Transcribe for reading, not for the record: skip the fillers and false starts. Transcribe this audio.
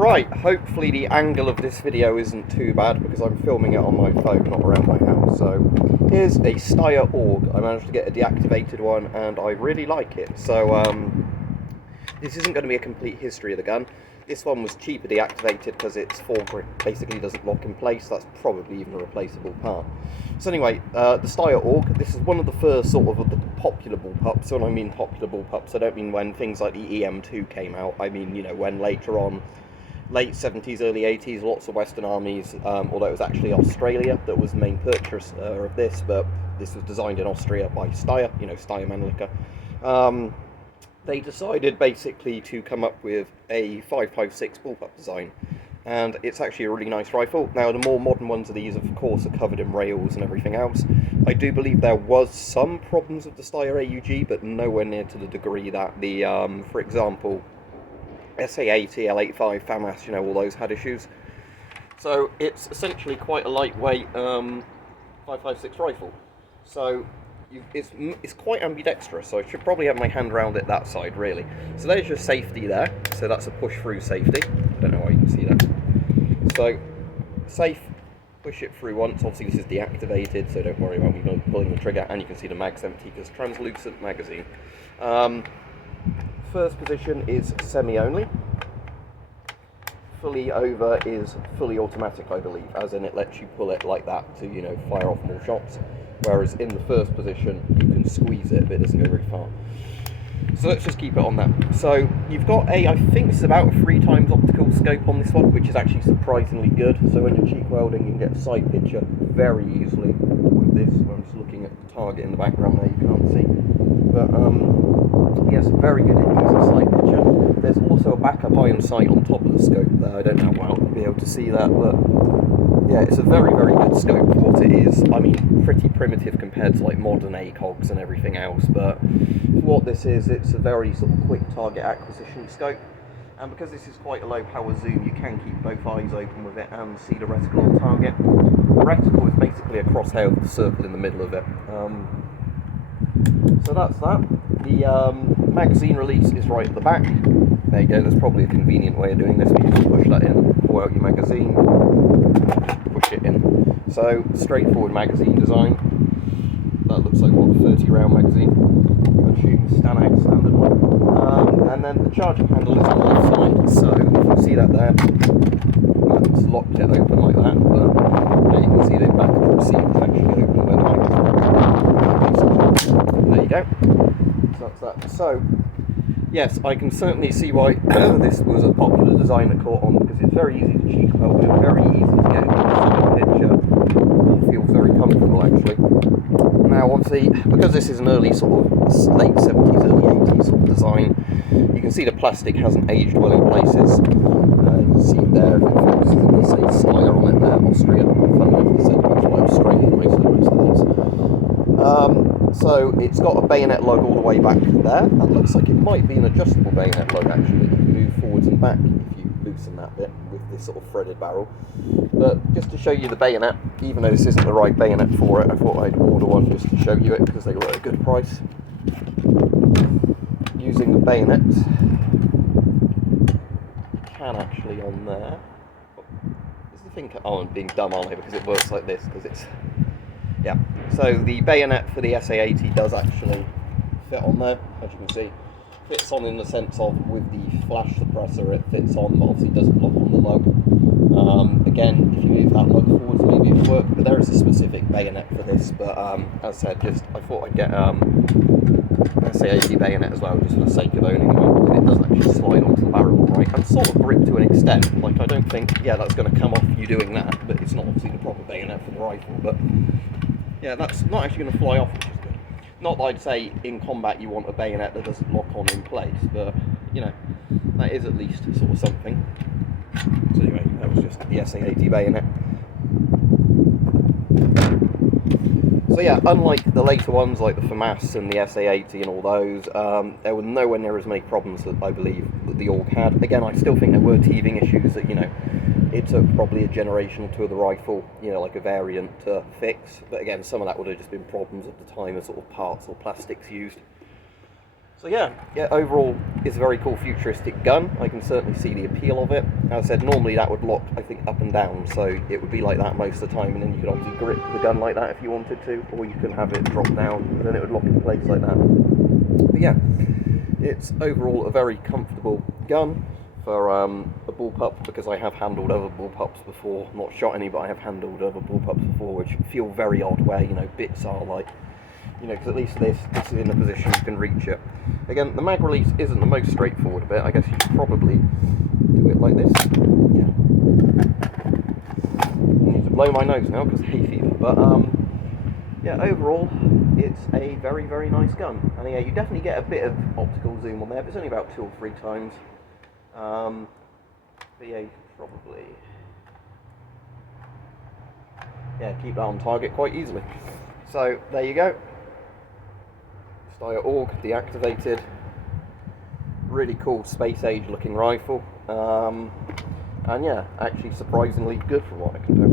Right, hopefully the angle of this video isn't too bad because I'm filming it on my phone, not around my house. So here's a Steyr AUG. I managed to get a deactivated one and I really like it. So this isn't going to be a complete history of the gun. This one was cheaper deactivated because its foregrip basically doesn't lock in place. That's probably even a replaceable part. So anyway, the Steyr AUG, this is one of the first sort of the popular bullpups. So when I mean popular bullpups, I don't mean when things like the EM2 came out. I mean, you know, when later on, late 70s, early 80s, lots of Western armies, although it was actually Australia that was the main purchaser of this, but this was designed in Austria by Steyr, you know, Steyr Mannlicher. They decided basically to come up with a 5.56 bullpup design, and it's actually a really nice rifle. Now, the more modern ones of these, of course, are covered in rails and everything else. I do believe there was some problems with the Steyr AUG, but nowhere near to the degree that the, for example, SA80, L85, FAMAS, you know, all those had issues. So it's essentially quite a lightweight 5.56 rifle. So it's quite ambidextrous, so I should probably have my hand around it that side, really. So there's your safety there. So that's a push-through safety. I don't know why you can see that. So, safe, push it through once. Obviously this is deactivated, so don't worry about me pulling the trigger. And you can see the mag's empty because translucent magazine. First position is semi-only. Fully over is fully automatic, I believe, as in it lets you pull it like that to, you know, fire off more shots. Whereas in the first position, you can squeeze it, but it doesn't go very far. So let's just keep it on that. So you've got I think it's about a 3x optical scope on this one, which is actually surprisingly good. So when you're cheek welding, you can get a side picture very easily with this. I'm just looking at the target in the background there, you can't see. But yes, very good at easy sight picture. There's also a backup iron sight on top of the scope there. I don't know how well you'll be able to see that, but yeah, it's a very, very good scope for what it is. I mean, pretty primitive compared to like modern ACOGs and everything else, but for what this is, it's a very sort of quick target acquisition scope. And because this is quite a low power zoom, you can keep both eyes open with it and see the reticle on target. The reticle is basically a crosshair with a circle in the middle of it. So that's that. The magazine release is right at the back. There you go, there's probably a convenient way of doing this. You just push that in, pull out your magazine, push it in. So, straightforward magazine design. That looks like, what, a 30 round magazine? I assume standard one. And then the charging handle is on the left side, so if you see that there, that's locked it open like that, but you can see the back of the receiver is actually open where the magazine. There you go. So that's that. So, yes, I can certainly see why this was a popular design that caught on, because it's very easy to cheek weld, it's very easy to get a good picture. It feels very comfortable, actually. Now, obviously, because this is an early sort of late 70s, early 80s sort of design, you can see the plastic hasn't aged well in places. You can see there, if it focuses, it does say Steyr on it there, Austria. Funny enough, it said much like Australia, most of the rest of these. So it's got a bayonet lug all the way back there. That looks like it might be an adjustable bayonet lug, actually. You can move forwards and back if you loosen that bit with this sort of threaded barrel. But just to show you the bayonet, even though this isn't the right bayonet for it, I thought I'd order one just to show you it because they were at a good price. Using the bayonet, you can actually on there. Is the thing? Oh, I'm being dumb, aren't I? Because it works like this, because it's. Yeah, so the bayonet for the SA80 does actually fit on there, as you can see. Fits on in the sense of with the flash suppressor, it fits on, but obviously doesn't lock on the lug. Again, if you move that lug forwards, maybe it'll work, but there is a specific bayonet for this. But as I said, I thought I'd get an SA80 bayonet as well, just for the sake of owning one. And it does actually slide onto the barrel, right? And sort of grip to an extent. Like, I don't think, yeah, that's going to come off you doing that, but it's not obviously the proper bayonet for the rifle. But yeah, that's not actually going to fly off, which is good. Not that I'd say in combat you want a bayonet that doesn't lock on in place, but, you know, that is at least sort of something. So anyway, that was just the SA80 bayonet. So yeah, unlike the later ones like the FAMAS and the SA80 and all those, there were nowhere near as many problems that I believe that the AUG had. Again, I still think there were teething issues that, you know, it took probably a generation or two of the rifle, you know, like a variant to fix. But again, some of that would have just been problems at the time of sort of parts or plastics used. So yeah, overall it's a very cool futuristic gun. I can certainly see the appeal of it. As I said, normally that would lock, I think, up and down, so it would be like that most of the time, and then you could obviously grip the gun like that if you wanted to, or you can have it drop down, and then it would lock in place like that. But yeah, it's overall a very comfortable gun for a bullpup, because I have handled other bullpups before. Not shot any, but I have handled other bullpups before, which feel very odd, where, you know, bits are like, you know, because at least this is in a position you can reach it. Again, the mag release isn't the most straightforward bit. I guess you should probably do it like this. Yeah. I need to blow my nose now because hay fever. But yeah, overall, it's a very, very nice gun. And yeah, you definitely get a bit of optical zoom on there, but it's only about 2 or 3 times. But yeah, you can probably keep that on target quite easily. So there you go. Steyr AUG deactivated, really cool space age looking rifle, and yeah, actually surprisingly good for what I can do.